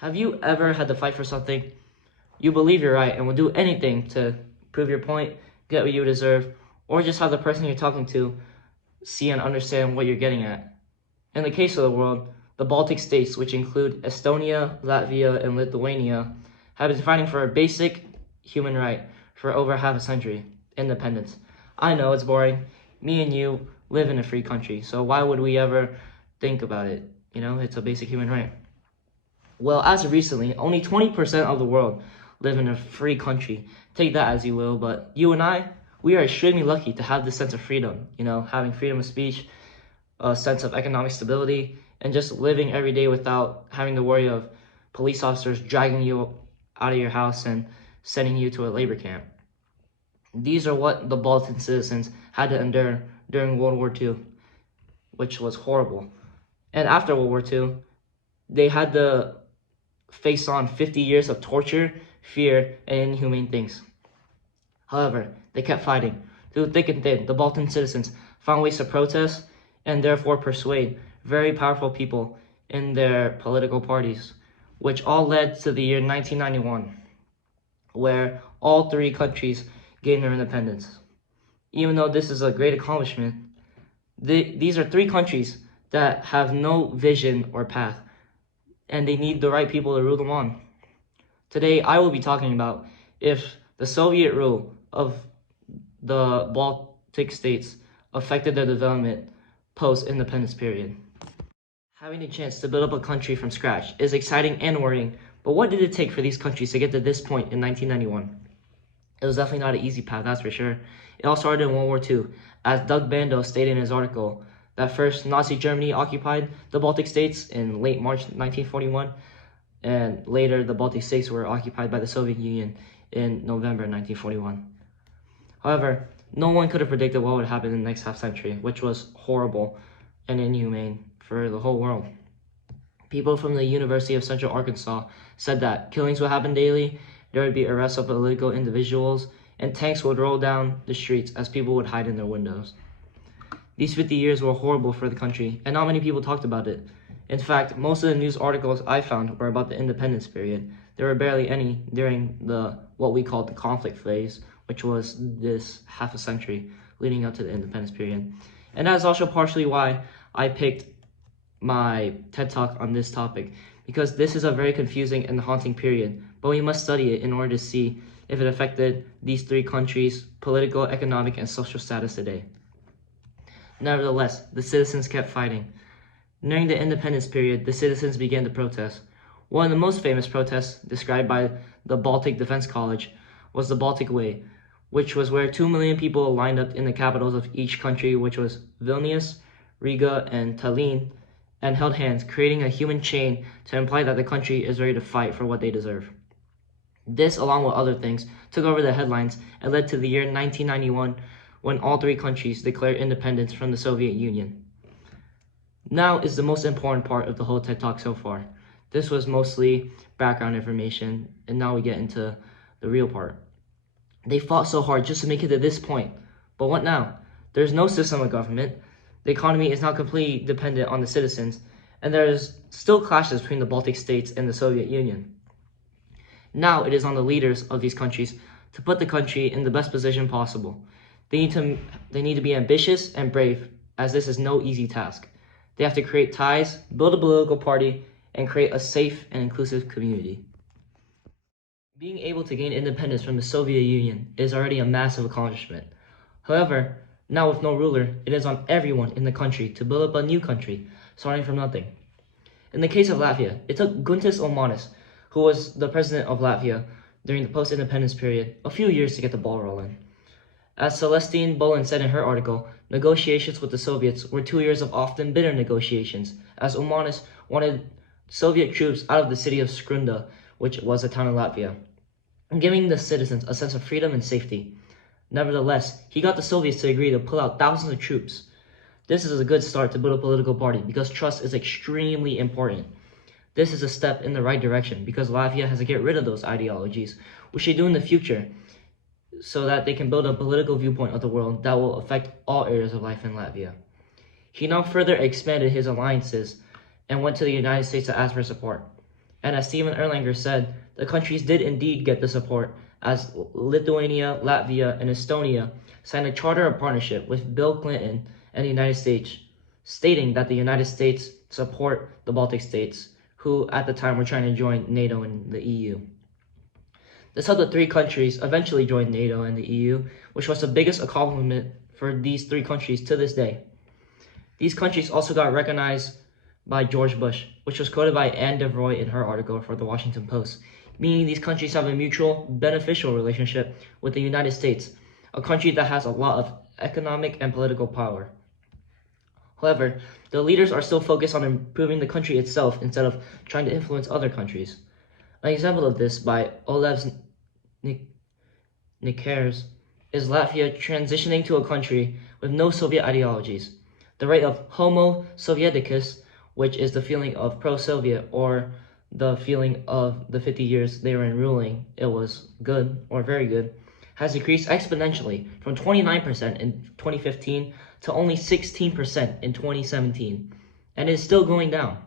Have you ever had to fight for something? You believe you're right and will do anything to prove your point, get what you deserve, or just have the person you're talking to see and understand what you're getting at. In the case of the world, the Baltic states, which include Estonia, Latvia, and Lithuania, have been fighting for a basic human right for over half a century: independence. I know it's boring. Me and you live in a free country, so why would we ever think about it? It's a basic human right. Well, as of recently, only 20% of the world live in a free country. Take that as you will, but you and I, we are extremely lucky to have this sense of freedom, having freedom of speech, a sense of economic stability, and just living every day without having to worry of police officers dragging you out of your house and sending you to a labor camp. These are what the Balkan citizens had to endure during World War II, which was horrible. And after World War II, they had to face on 50 years of torture, fear, and inhumane things. However, they kept fighting. Through thick and thin, the Balkan citizens found ways to protest and therefore persuade very powerful people in their political parties, which all led to the year 1991, where all three countries gained their independence. Even though this is a great accomplishment, these are three countries that have no vision or path, and they need the right people to rule them on. Today, I will be talking about if the Soviet rule of the Baltic states affected their development post-independence period. Having the chance to build up a country from scratch is exciting and worrying, but what did it take for these countries to get to this point in 1991? It was definitely not an easy path, that's for sure. It all started in World War II, as Doug Bando stated in his article, that first Nazi Germany occupied the Baltic states in late March 1941, and later the Baltic states were occupied by the Soviet Union in November 1941. However, no one could have predicted what would happen in the next half century, which was horrible and inhumane for the whole world. People from the University of Central Arkansas said that killings would happen daily, there would be arrests of political individuals, and tanks would roll down the streets as people would hide in their windows. These 50 years were horrible for the country, and not many people talked about it. In fact, most of the news articles I found were about the independence period. There were barely any during what we called the conflict phase, which was this half a century leading up to the independence period. And that is also partially why I picked my TED Talk on this topic, because this is a very confusing and haunting period, but we must study it in order to see if it affected these three countries' political, economic, and social status today. Nevertheless, the citizens kept fighting. During the independence period, the citizens began to protest. One of the most famous protests, described by the Baltic Defense College, was the Baltic Way, which was where 2 million people lined up in the capitals of each country, which was Vilnius, Riga, and Tallinn, and held hands, creating a human chain to imply that the country is ready to fight for what they deserve. This, along with other things, took over the headlines and led to the year 1991, when all three countries declared independence from the Soviet Union. Now is the most important part of the whole TED Talk so far. This was mostly background information, and now we get into the real part. They fought so hard just to make it to this point, but what now? There's no system of government, the economy is now completely dependent on the citizens, and there's still clashes between the Baltic states and the Soviet Union. Now it is on the leaders of these countries to put the country in the best position possible. They need to be ambitious and brave, as this is no easy task. They have to create ties, build a political party, and create a safe and inclusive community. Being able to gain independence from the Soviet Union is already a massive accomplishment. However, now with no ruler, it is on everyone in the country to build up a new country, starting from nothing. In the case of Latvia, it took Guntis Ulmanis, who was the president of Latvia during the post-independence period, a few years to get the ball rolling. As Celestine Bolin said in her article, negotiations with the Soviets were 2 years of often bitter negotiations, as Ulmanis wanted Soviet troops out of the city of Skrunda, which was a town in Latvia, and giving the citizens a sense of freedom and safety. Nevertheless, he got the Soviets to agree to pull out thousands of troops. This is a good start to build a political party, because trust is extremely important. This is a step in the right direction, because Latvia has to get rid of those ideologies, which they do in the future, so that they can build a political viewpoint of the world that will affect all areas of life in Latvia. He now further expanded his alliances and went to the United States to ask for support. And as Stephen Erlanger said, the countries did indeed get the support, as Lithuania, Latvia, and Estonia signed a charter of partnership with Bill Clinton and the United States, stating that the United States support the Baltic states, who at the time were trying to join NATO and the EU. This helped the three countries eventually join NATO and the EU, which was the biggest accomplishment for these three countries to this day. These countries also got recognized by George Bush, which was quoted by Anne DeVroy in her article for the Washington Post, meaning these countries have a mutual, beneficial relationship with the United States, a country that has a lot of economic and political power. However, the leaders are still focused on improving the country itself instead of trying to influence other countries. An example of this by Olevs Nikares is Latvia transitioning to a country with no Soviet ideologies. The rate of Homo Sovieticus, which is the feeling of pro-Soviet or the feeling of the 50 years they were in ruling, it was good or very good, has decreased exponentially from 29% in 2015 to only 16% in 2017, and is still going down.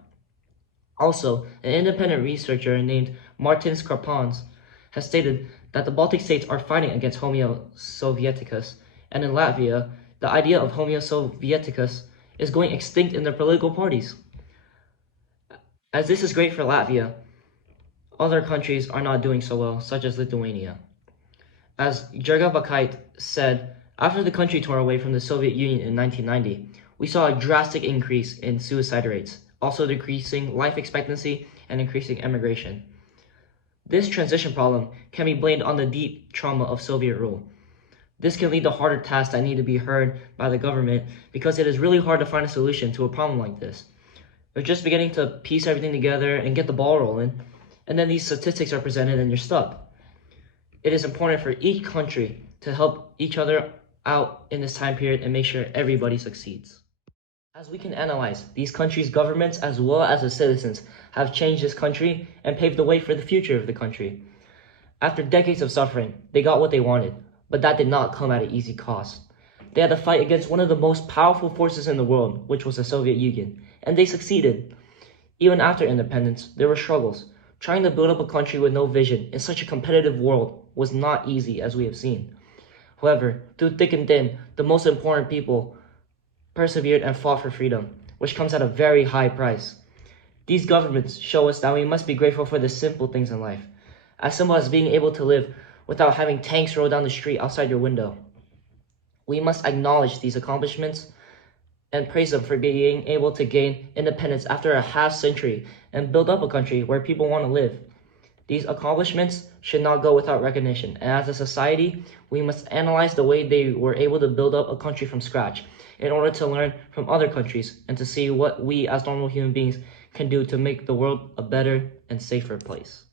Also, an independent researcher named Martin Skarpons has stated that the Baltic states are fighting against Homo Sovieticus, and in Latvia, the idea of Homo Sovieticus is going extinct in their political parties. As this is great for Latvia, other countries are not doing so well, such as Lithuania. As Jurga Bakait said, after the country tore away from the Soviet Union in 1990, we saw a drastic increase in suicide rates, also decreasing life expectancy and increasing emigration. This transition problem can be blamed on the deep trauma of Soviet rule. This can lead to harder tasks that need to be heard by the government because it is really hard to find a solution to a problem like this. They're just beginning to piece everything together and get the ball rolling, and then these statistics are presented and you're stuck. It is important for each country to help each other out in this time period and make sure everybody succeeds. As we can analyze, these countries' governments as well as the citizens have changed this country and paved the way for the future of the country. After decades of suffering, they got what they wanted, but that did not come at an easy cost. They had to fight against one of the most powerful forces in the world, which was the Soviet Union, and they succeeded. Even after independence, there were struggles. Trying to build up a country with no vision in such a competitive world was not easy, as we have seen. However, through thick and thin, the most important people persevered and fought for freedom, which comes at a very high price. These governments show us that we must be grateful for the simple things in life, as simple as being able to live without having tanks roll down the street outside your window. We must acknowledge these accomplishments and praise them for being able to gain independence after a half century and build up a country where people want to live. These accomplishments should not go without recognition, and as a society, we must analyze the way they were able to build up a country from scratch in order to learn from other countries and to see what we as normal human beings can do to make the world a better and safer place.